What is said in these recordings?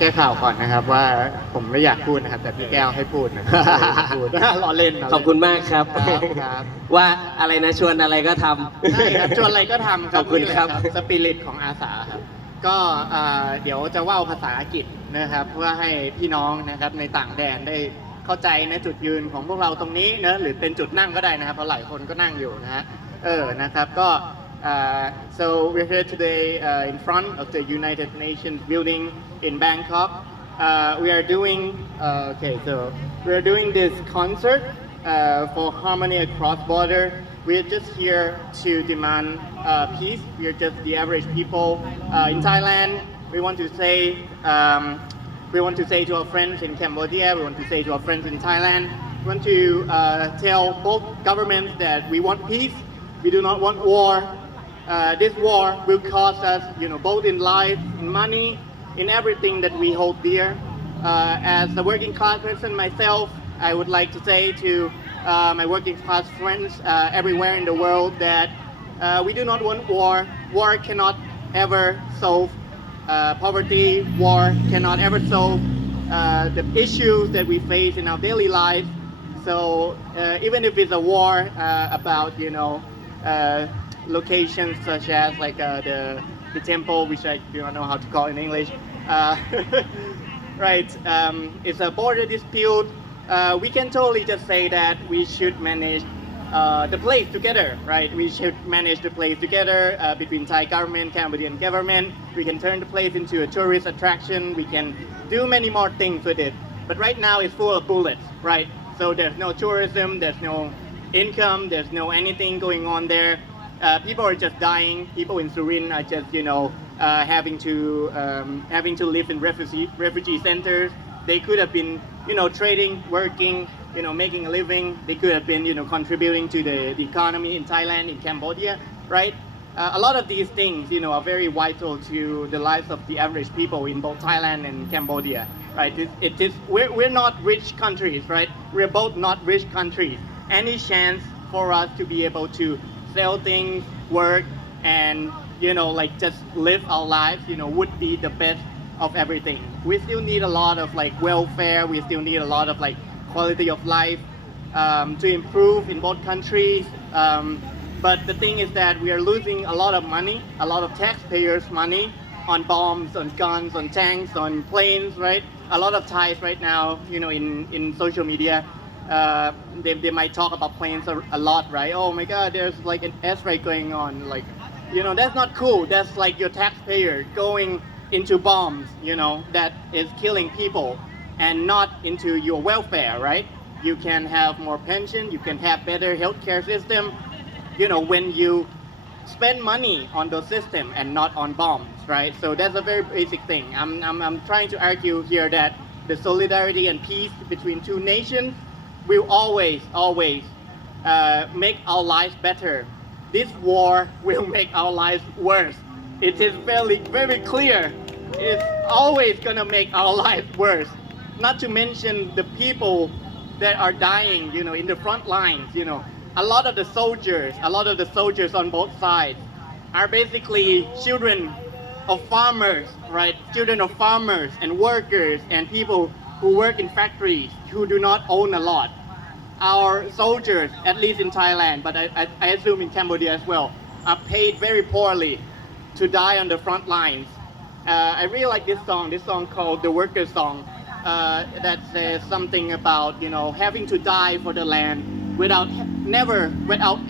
แก้ข่าวก่อนนะครับว่าผมไม่อยากพูดนะครับแต่พี่แก้วให้พูดนะครับพูดล้อเล่น ขอบคุณมากครับ ครับ ว่าอะไรนะชวนอะไรก็ทำ ใช่ครับชวนอะไรก็ทำ ขอบคุณครับ สปิริตของอาสาครับก็เดี๋ยวจะว่าวภาษาอังกฤษนะครับเพื่อให้พี่น้องนะครับในต่างแดนได้เข้าใจในจุดยืนของพวกเราตรงนี้นะหรือเป็นจุดนั่งก็ได้นะครับเพราะหลายคนก็นั่งอยู่นะฮะนะครับก็ so we're here today in front of the United Nations building in Bangkok. We are doing we are doing this concert for harmony across border. We're just here to demand peace. We're just the average people in Thailand. We want to say to our friends in Cambodia. We want to say to our friends in Thailand. We want to tell both governments that we want peace. We do not want war. This war will cost us, both in life, in money, in everything that we hold dear. As a working class person myself, I would like to say to my working class friends everywhere in the world that we do not want war. War cannot ever solve poverty. War cannot ever solve the issues that we face in our daily life. So even if it's a war about, locations such as like the temple, which I do not know how to call in English. Right, it's a border dispute. We can totally just say that we should manage the place together, right? We should manage the place together between Thai government, Cambodian government. We can turn the place into a tourist attraction. We can do many more things with it. But right now it's full of bullets, right? So there's no tourism, there's no income, there's no anything going on there. People are just dying. People in Surin are just, having to live in refugee centers. They could have been, trading, working, making a living. They could have been, contributing to the economy in Thailand, in Cambodia, right? A lot of these things, are very vital to the lives of the average people in both Thailand and Cambodia, right? We're not rich countries, right? We're both not rich countries. Any chance for us to be able to sell things, work, and just live our lives, would be the best of everything. We still need a lot of welfare. We still need a lot of quality of life to improve in both countries. But the thing is that we are losing a lot of money, a lot of taxpayers' money on bombs, on guns, on tanks, on planes, right? A lot of Thais right now, in social media. They might talk about planes a lot, right? Oh my God, there's an airstrike going on. That's not cool. That's your taxpayer going into bombs, that is killing people and not into your welfare, right? You can have more pension. You can have better healthcare system, when you spend money on those system and not on bombs, right? So that's a very basic thing. I'm trying to argue here that the solidarity and peace between two nations will always make our lives better. This war will make our lives worse. It is very, very clear. It's always gonna make our lives worse. Not to mention the people that are dying, in the front lines. A lot of the soldiers on both sides are basically children of farmers, right? Children of farmers and workers and people who work in factories who do not own a lot. Our soldiers, at least in Thailand, but I assume in Cambodia as well, are paid very poorly to die on the front lines. I really like this song called The Worker Song, that says something about, having to die for the land without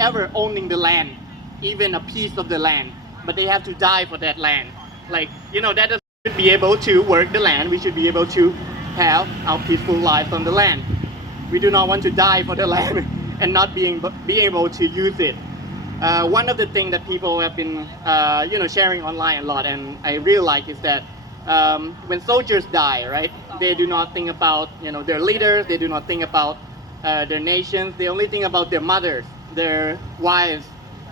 ever owning the land, even a piece of the land, but they have to die for that land. That should be able to work the land. We should be able to have our peaceful lives on the land. We do not want to die for the land and not being able to use it. One of the things that people have been, sharing online a lot, and I really like, is that when soldiers die, right, they do not think about, their leaders. They do not think about their nations. They only think about their mothers, their wives,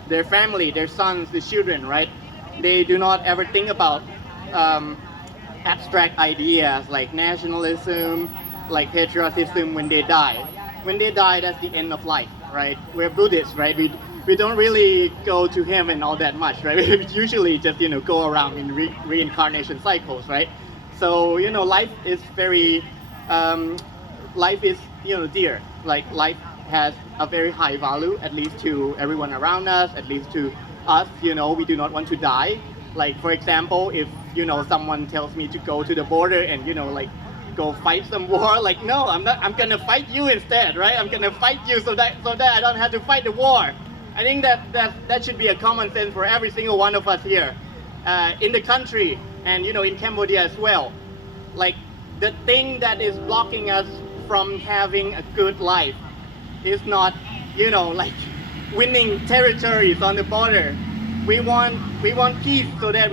their family, their sons, their children, right? They do not ever think about abstract ideas like nationalism, like patriotism when they die. When they die, that's the end of life, right? We're Buddhists, right? We don't really go to heaven all that much, right? We usually just, go around in reincarnation cycles, right? So life is very, life is dear. Like life has a very high value, at least to everyone around us, at least to us. We do not want to die. Like for example, if someone tells me to go to the border and like go fight some war, like no, I'm not. I'm gonna fight you instead, right? I'm gonna fight you so that I don't have to fight the war. I think that should be a common sense for every single one of us here, in the country and in Cambodia as well. Like the thing that is blocking us from having a good life is not like winning territories on the border. We want peace so that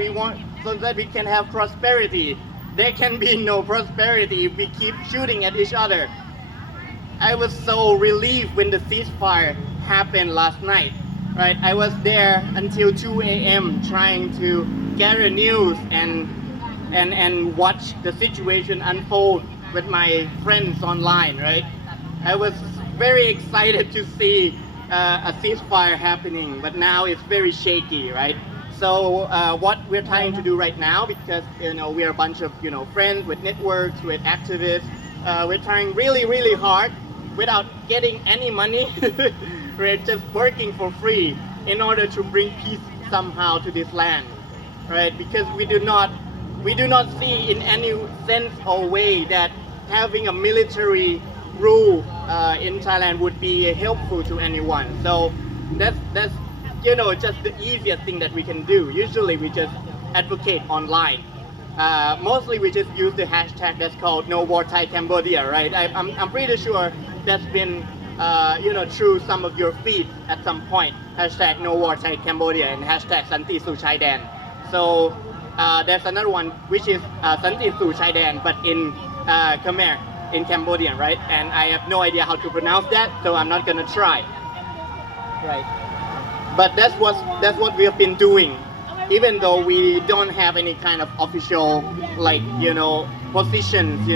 we can have prosperity. There can be no prosperity if we keep shooting at each other. I was so relieved when the ceasefire happened last night, right? I was there until 2 a.m. trying to gather news and watch the situation unfold with my friends online, right? I was very excited to see a ceasefire happening, but now it's very shaky, right? So what we're trying to do right now, because we are a bunch of friends with networks, with activists, we're trying really hard without getting any money. We're just working for free in order to bring peace somehow to this land, right? Because we do not see in any sense or way that having a military rule in Thailand would be helpful to anyone. So that's just the easiest thing that we can do. Usually we just advocate online. Mostly we just use the hashtag that's called No War Thai Cambodia, right? I'm pretty sure that's been through some of your feeds at some point. Hashtag No War Thai Cambodia and hashtag Santi Su Chai Dan. So there's another one which is Santi Su Chai Dan, but in Khmer, in Cambodian, right? And I have no idea how to pronounce that, so I'm not gonna try. Right. But that's what we have been doing, even though we don't have any kind of official positions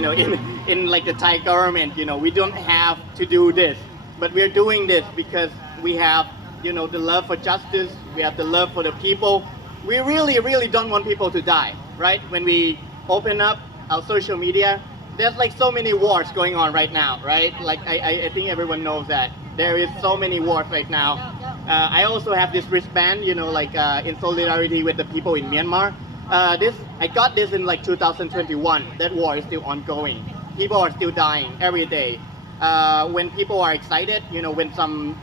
in like the Thai government. We don't have to do this, but we're doing this because we have the love for justice, we have the love for the people. We really don't want people to die, right? When we open up our social media, there's like so many wars going on right now, right? Like I think everyone knows that there is so many wars right now. I also have this wristband, in solidarity with the people in Myanmar. I got this in like 2021. That war is still ongoing. People are still dying every day. When people are excited, when some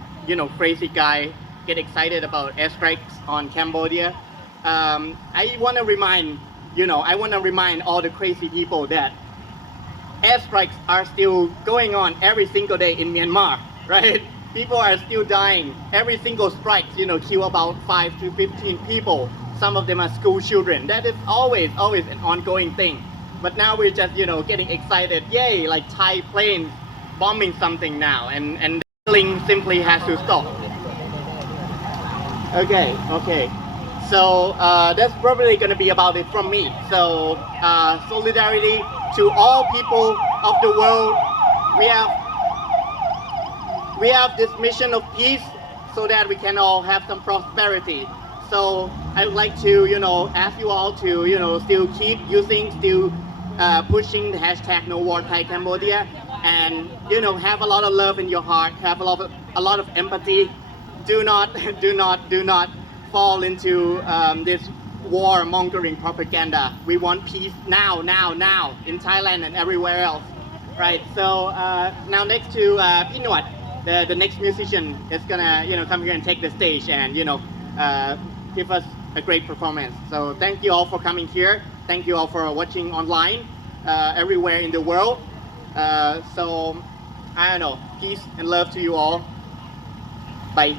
crazy guy get excited about airstrikes on Cambodia, I want to remind all the crazy people that airstrikes are still going on every single day in Myanmar, right? People are still dying. Every single strike, kill about 5 to 15 people. Some of them are school children. That is always an ongoing thing. But now we're just, getting excited. Yay, like Thai planes bombing something now, and the killing simply has to stop. Okay. So that's probably going to be about it from me. So solidarity to all people of the world. We have this mission of peace so that we can all have some prosperity. So I would like to, ask you all to, still keep pushing the hashtag No War Thai Cambodia, and have a lot of love in your heart, have a lot of empathy. Do not fall into this war-mongering propaganda. We want peace now in Thailand and everywhere else, right? So now next to Pinwat, the next musician is gonna come here and take the stage and give us a great performance. So thank you all for coming here. Thank you all for watching online everywhere in the world. So I don't know, peace and love to you all. Bye.